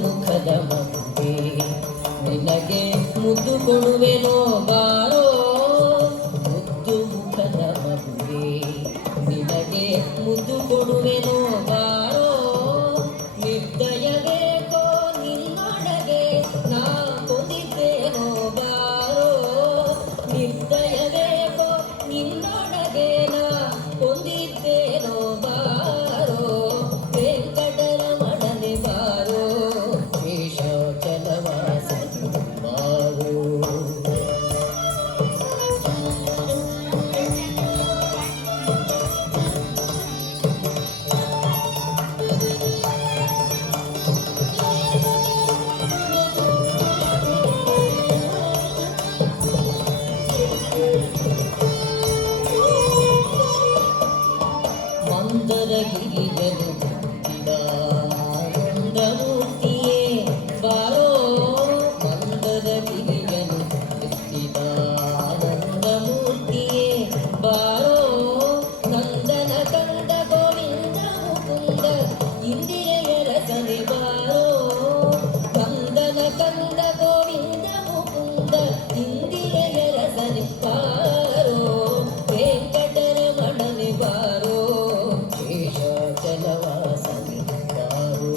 ಮುಖದ ಮಗುವೆ ನಿನಗೆ ಮುದ್ದು ಕೊಡುವೆನೋ ಬಾರೋ ಮುದ್ದು ಮುಖದ ಮಗುವೆ ನಿನಗೆ ಮುದ್ದು ಕೊಡುವೆನೋ ಬಾರೋ ನಿರ್ದಯವೇಕೋ ನಿನ್ನೊಳಗೆ ನಾ ಕೊಂದಿದ್ದೇನೋ ಬಾರೋ ನಿರ್ದಯವೇಕೋ ನಿನ್ನೊಳಗೆ ನಾ ಕೊಂದಿದ್ದೇನೋ ಬಾರೋ ವೆಂಕಟರಮಣನೆ ಬಾರೋ ಶೇಷಾಚಲವಾಸನೆ ಬಾರೋ ಮಂದರಗಿರಿಯನು ಮುಟ್ಟಿದ ಆನಂದಮೂರ್ತಿಯೇ ಬಾರೋ ಮಂದರಗಿರಿಯನು ಮುಟ್ಟಿದ ಆನಂದಮೂರ್ತಿಯೇ ಬಾರೋ ನಂದನ ಕಂದ ಗೋವಿಂದ ಮುಕುಂದ ಇಂದಿರೆಯ ರಸನೆ ಬಾರೋ ನಂದನ ಕಂದ ಗೋವಿಂದ ಮುಕುಂದ ಇಂದಿರೆಯ ರಸನೆ ಬಾರೋ ವೆಂಕಟರಮಣನೆ ಬಾರೋ ಶೇಷಾಚಲವಾಸನೆ ಬಾರೋ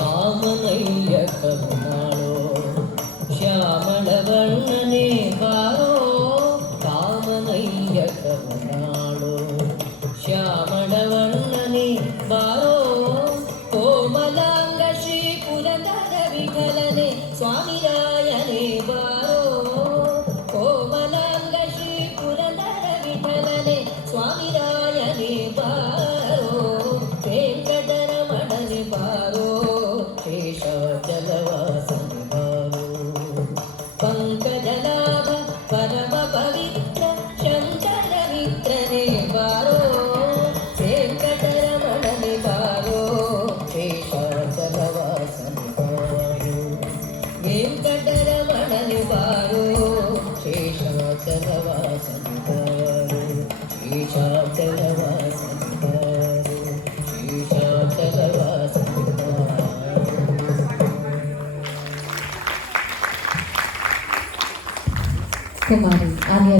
ಕಾಮನಯ್ಯ ಕರುಣಾಳೋ ಶ್ಯಾಮಳವರ್ಣನೆ ಬಾರೋ ಕಾಮನಯ್ಯ ಕರುಣಾಳೋ ಶ್ಯಾಮಳವರ್ಣನೆ ಬಾರೋ ಕೋಮಲಾಂಗ ಶ್ರೀ ಪುರಂದರ ವಿಠಲನೆ ಸ್ವಾಮಿರಾಯನೇ ಬಾರೋ ಕೋಮಲಾಂಗ ಶ್ರೀ ಪುರಂದರ ವಿಠಲನೆ ಸ್ವಾಮಿರಾಯನೇ ಬಾರೋ ವೆಂಕಟರಮಣನೆ ಬಾರೋ ಶೇಷಾಚಲವಾಸನೆ ಬಾರೋ ಪಂಕಜಲಾಭ ಪರಮ ಪವಿತ್ರ ಶಂಕರ ಮಿತ್ರನೇ ಬಾರೋ ವೆಂಕಟರಮಣನೆ ಬಾರೋ ಶೇಷಾಚಲವಾಸನೆ ಬಾರೋ ವೆಂಕಟರಮಣನೆ ಬಾರೋ ಶೇಷಾಚಲವಾಸನೆ ಬಾರೋ ಶೇಷಾಚಲವಾಸನೆ ಬಾರೋ ಶೇಷಾಚಲವಾಸನೆ ಬಾರೋ. ಕುಮಾರಿ ಆರ್ಯ